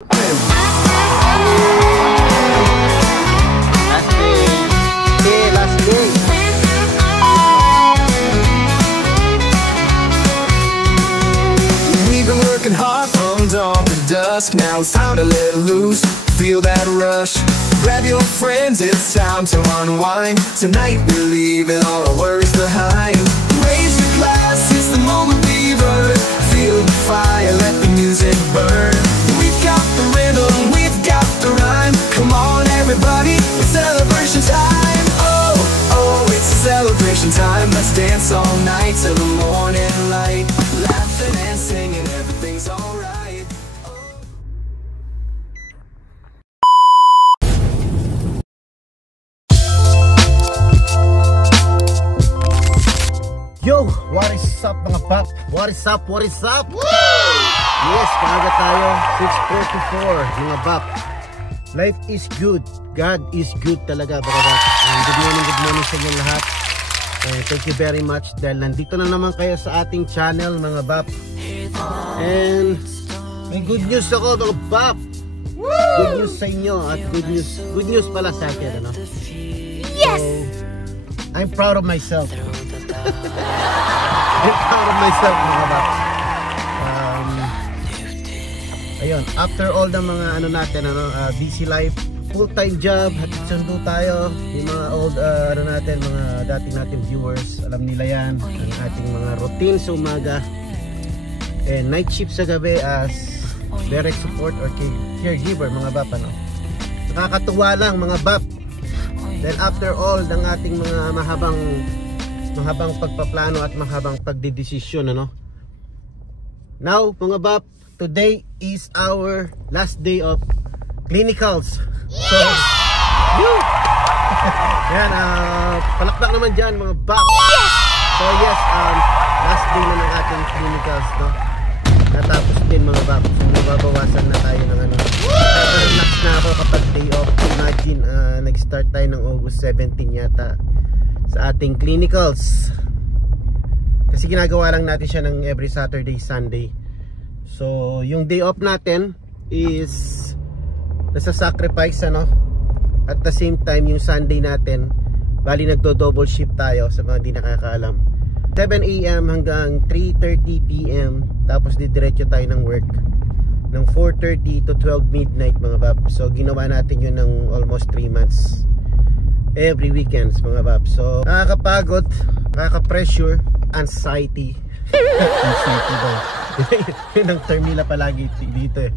Last day. We've been working hard from dawn to dusk. Now it's time to let loose, feel that rush. Grab your friends, it's time to unwind. Tonight we're leaving all our worries behind. Raise your glass, it's the moment we've earned. Feel the fire, let the music burn. We've got the rhythm, we've got the rhyme. Come on everybody, it's celebration time. Oh, oh, it's a celebration time. Let's dance all night till the morning light. Laughing and singing, everything's alright. Yo, what is up mga pap? What is up? What is up? Woo! Yes, kaaga tayo 6:44 mga pap. Life is good. God is good talaga mga pap. Good morning sa inyo lahat. Thank you very much dahil nandito na naman kayo sa ating channel mga pap. And may good news ako mga pap. Good news sa inyo at good news pala sa akin, ano? Yes! So, I'm proud of myself. I'm proud of myself mga bap. Ayun, after all ng mga ano natin, busy life, full-time job, hatid sundo tayo, yung mga old ano natin, mga dating natin viewers, alam nila yan, ang ating mga routine sa umaga and night shift sa gabi as direct support or caregiver mga bap, ano. Nakakatuwa lang mga bap dahil after all ng ating mga mahabang pagpaplano at mahabang pagdedesisyon, ano. Now mga bap, today is our last day of clinicals. So yan, palakpak naman dyan mga bap. So yes, last day na ng ating clinicals, no. Natapos din mga bap. So nababawasan na tayo ng ano. Relax na ako kapag day off. Imagine, nag-start tayo ng August 17 yata sa ating clinicals. Kasi ginagawa lang natin siya ng every Saturday, Sunday. So yung day off natin is nasa sacrifice, ano. At the same time yung Sunday natin, bali nagdo-double shift tayo sa mga di nakakaalam. 7 AM hanggang 3:30 PM. Tapos didiretso tayo ng work ng 4:30 to 12 midnight mga bab. So ginawa natin yun ng almost 3 months. Every weekends mga bab. So nakakapagod, nakaka-pressure, anxiety. Anxiety ba? Yun ang term nila palagi dito eh.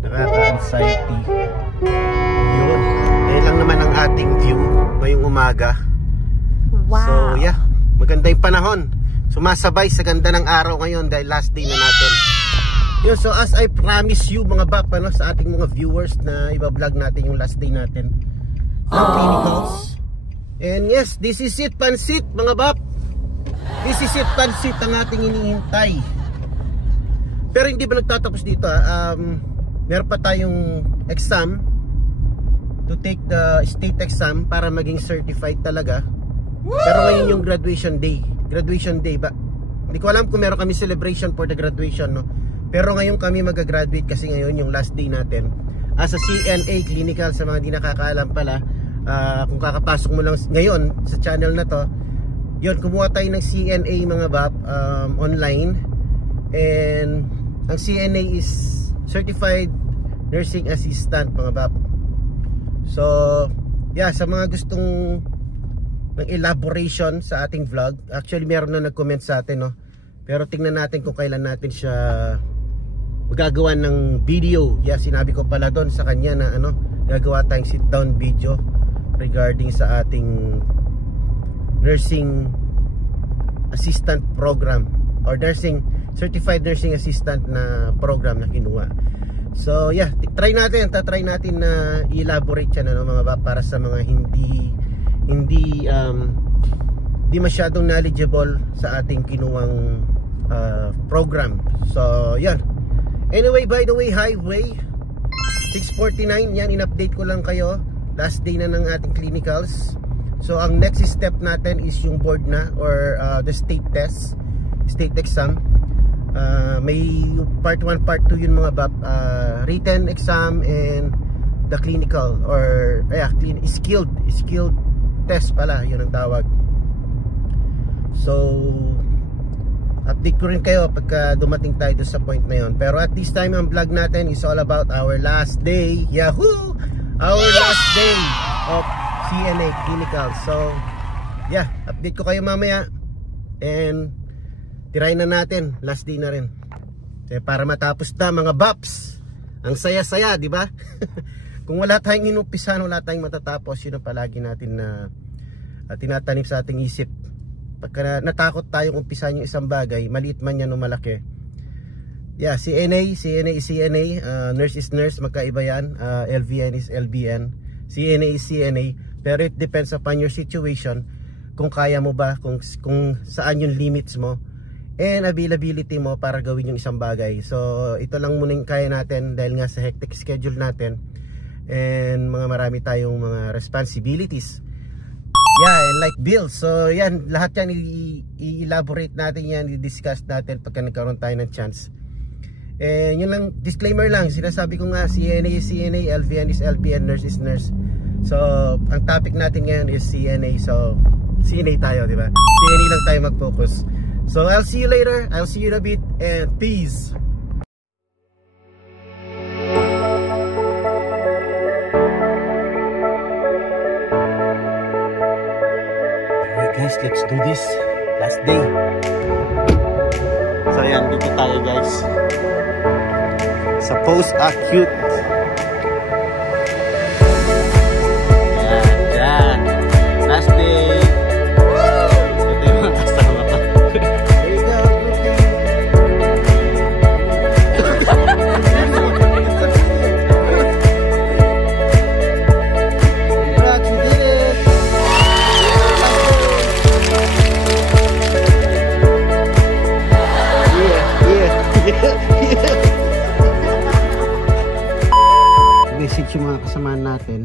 Nakaka-anxiety. Yun. Yan lang naman ang ating view ngayong umaga. Wow. So yeah, maganda yung panahon. Sumasabay sa ganda ng araw ngayon dahil last day na natin. Yun, so as I promise you mga bap, ano, sa ating mga viewers na iba-vlog natin yung last day natin ng clinicals. And yes, this is it, pansit mga bap. This is it, pansit ang ating iniintay. Pero hindi ba nagtatapos dito, meron pa tayong exam to take the state exam para maging certified talaga. Pero ngayon yung graduation day ba? Hindi ko alam kung meron kami celebration for the graduation, no? Pero ngayon kami mag-graduate kasi ngayon yung last day natin as a CNA clinical. Sa mga di nakakaalam pala, kung kakapasok mo lang ngayon sa channel na to, yun, kumuha tayo ng CNA mga bap, online. And ang CNA is Certified Nursing Assistant mga bap. So yeah, sa mga gustong ng elaboration sa ating vlog, actually meron na nag-comment sa atin, no? Pero tingnan natin kung kailan natin siya magagawa ng video. Yeah, sinabi ko pala doon sa kanya na ano, gagawa tayong sit down video regarding sa ating nursing assistant program or certified nursing assistant na program na kinuha. So yeah, tatry natin na i-elaborate yan, ano, mga ba, para sa mga hindi masyadong knowledgeable sa ating kinuwang program. So yan. Anyway, by the way, highway 649, yan, in-update ko lang kayo. Last day na ng ating clinicals. So ang next step natin is yung board na or the state test, state exam. May part 1, part 2 yun mga bap. Written exam and the clinical or skilled test pala, yun ang tawag. So update ko rin kayo pagka dumating tayo sa point na yun. Pero at this time ang vlog natin is all about our last day. Yahoo! Our last day of CNA clinical. So yeah, update ko kayo mamaya. And try na natin, last day na rin. Para matapos na mga baps. Ang saya-saya, di ba? Kung wala tayong inumpisahan, wala tayong matatapos. Yun ang palagi natin na tinatanim sa ating isip. Pagka natakot tayong umpisahan yung isang bagay, maliit man yan o malaki. Yeah, CNA, nurse is nurse, magkaiba yan. LVN is LVN, CNA is CNA. Pero it depends upon your situation, kung kaya mo ba, kung saan yung limits mo and availability mo para gawin yung isang bagay. So ito lang muna yung kaya natin dahil nga sa hectic schedule natin and marami tayong mga responsibilities. Yeah, and like bills. So yan, lahat yan i-elaborate natin yan, i-discuss natin pagka nagkaroon tayo ng chance. And yun lang, disclaimer lang, sinasabi ko nga, CNA is CNA, LVN is LVN, nurse is nurse. So ang topic natin ngayon is CNA. So CNA tayo, di ba? CNA lang tayo mag-focus. So I'll see you later, I'll see you in a bit, and peace. Alright guys, let's do this. Last day. So ayan, dito tayo guys sa post-acute. Ayan, last day. Ito yung mga kasama ko. There you go, congrats, you did it. Message yung mga kasamaan natin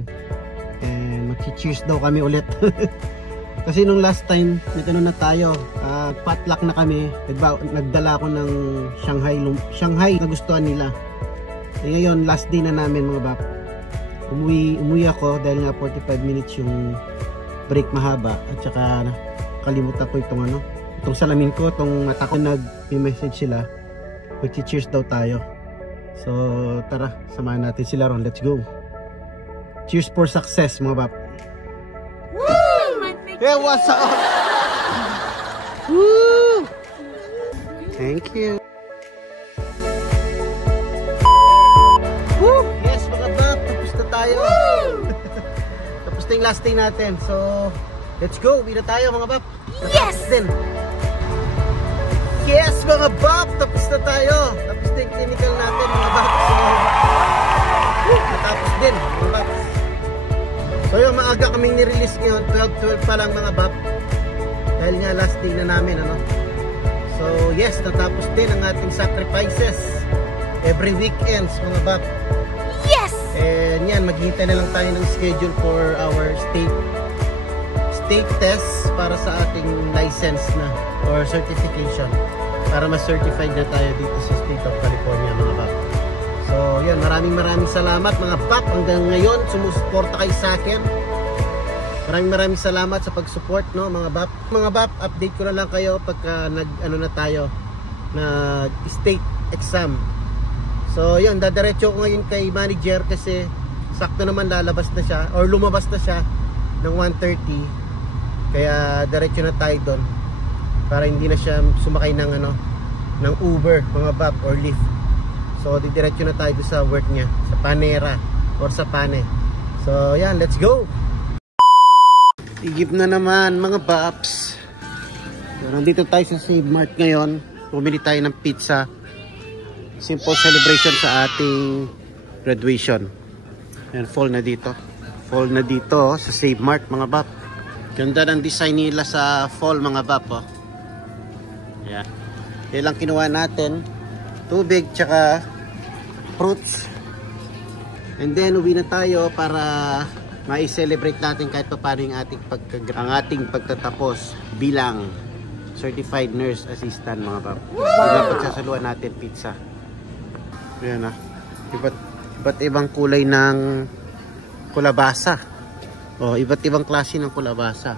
and mag-cheers daw kami ulit. Kasi nung last time na tayo, potluck na kami, nagdala ako ng Shanghai na gustuhan nila. Ngayon last day na namin mga bap. Umuwi ako dahil nga 45 minutes yung break mahaba at saka kalimutan ko itong salamin ko, itong mata ko. Nag-message sila, mag-cheers daw tayo. So tara, samahan natin sila ron. Let's go. Cheers for success mga bap. Woo! Yeah, what's up? Woo! Thank you. Woo! Yes mga bap, tapos na tayo. Tapos na yung last day natin. So let's go, uwi na tayo mga bap. Yes! Yes mga bap, tapos na tayo. Tapos na yung clinical natin mga bap. So natapos din mga bap. So yung maaga kaming nirelease ngayon, 12 pa lang mga bap. Dahil nga last day na namin So yes, natapos din ang ating sacrifices every weekends mga bap. Yes! And yan, maghihintay na lang tayo ng schedule for our state test para sa ating license na or certification, para ma-certified na tayo dito sa State of California mga bap. So yan, maraming salamat mga bap. Hanggang ngayon sumusuporta kayo sa akin. Maraming salamat sa pag-support mga bap. Mga bap, update ko na lang kayo pagka na tayo nag-state exam. So yan, dadiretso ko ngayon kay manager kasi sakto naman lalabas na siya or lumabas na siya ng 1:30. Kaya diretso na tayo doon para hindi na siya sumakay ng ng Uber mga bap or Lyft. So didiretso na tayo sa work niya sa Panera or sa Pane. So yan, let's go. Igib na naman mga baps. So, nandito tayo sa Save Mart ngayon. Pumili tayo ng pizza. Simple celebration sa ating graduation. And fall na dito. Fall na dito sa Save Mart mga bap. Ganda ng design nila sa fall mga bap. Yan. Yan lang kinuha natin. Tubig tsaka fruits. And then uwi na tayo para mai-celebrate natin kahit pa paano yung ating pagtatapos bilang Certified nurse assistant mga bab. Wow! Pagsasaluan natin pizza. Ayan na. Iba't ibang kulay ng kulabasa. Oh, iba't ibang klase ng kulabasa.